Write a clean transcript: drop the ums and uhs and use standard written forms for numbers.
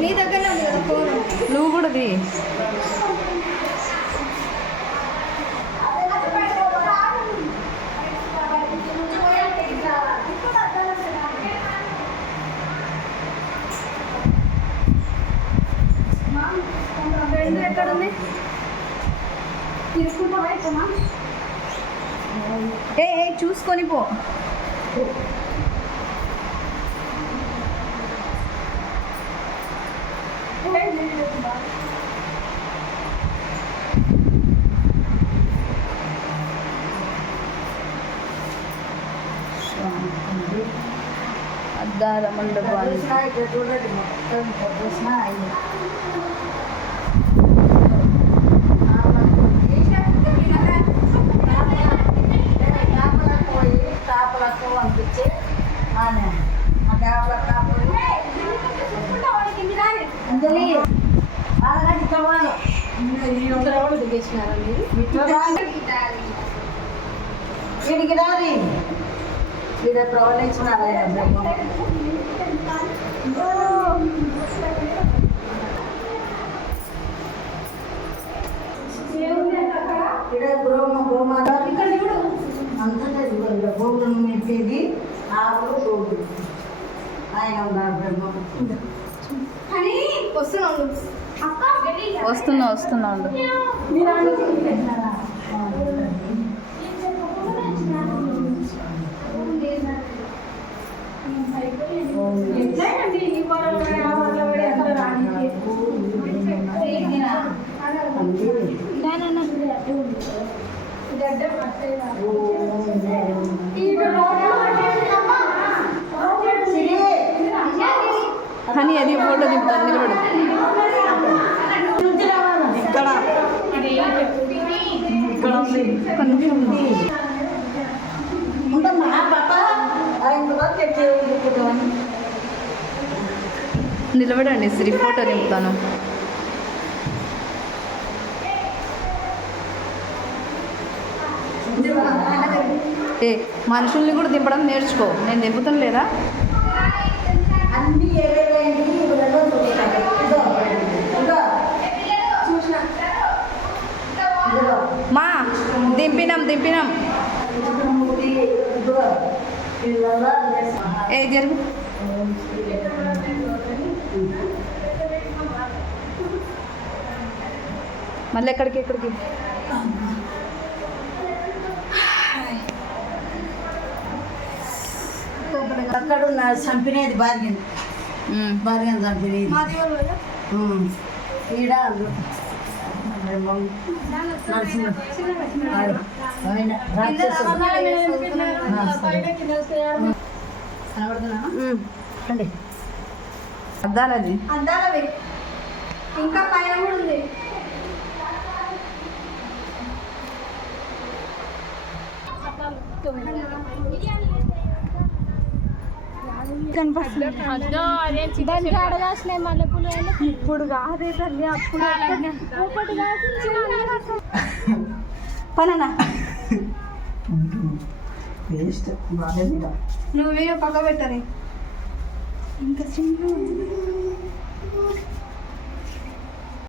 నీ దగ్గరనే ఉంది కదా ఫోన్, నువ్వు కూడా ది. ఎక్కడ ఉంది తీసుకుంటా వైపమా? ఏ చూసుకొని పో. అద్దాల మండపాలు పంపించి దిగేసినారా మీరు? వీడికి రాదు వీడ ప్రవహించినారా గోమాత అంతటా గోగులను మెప్పేది ఆకులు గోగులు ఆయన ఉన్నారు. వస్తున్నా ఉండు. కానీ అది ఫోటో దింపుతాను నిలబడు. నిలబడండి శ్రీ, ఫోటో దింపుతాను. ఏ మనుషుల్ని కూడా దింపడం నేర్చుకో. నేను దింపుతాను లేదా? మా దింపినాం. ఏ జరుగు. మళ్ళీ ఎక్కడికి అక్కడ చంపినది బార్గెన్ చంపినది ఈడ అండి అద్దాలది ఇంకా పైన కూడా ఉంది. దానికి అడగాల్సినాయి మల్లెపూలు. ఇప్పుడు కాదే తల్లి, అప్పుడు పననా నువ్వే పక్క పెట్టని ఇంకా చిన్న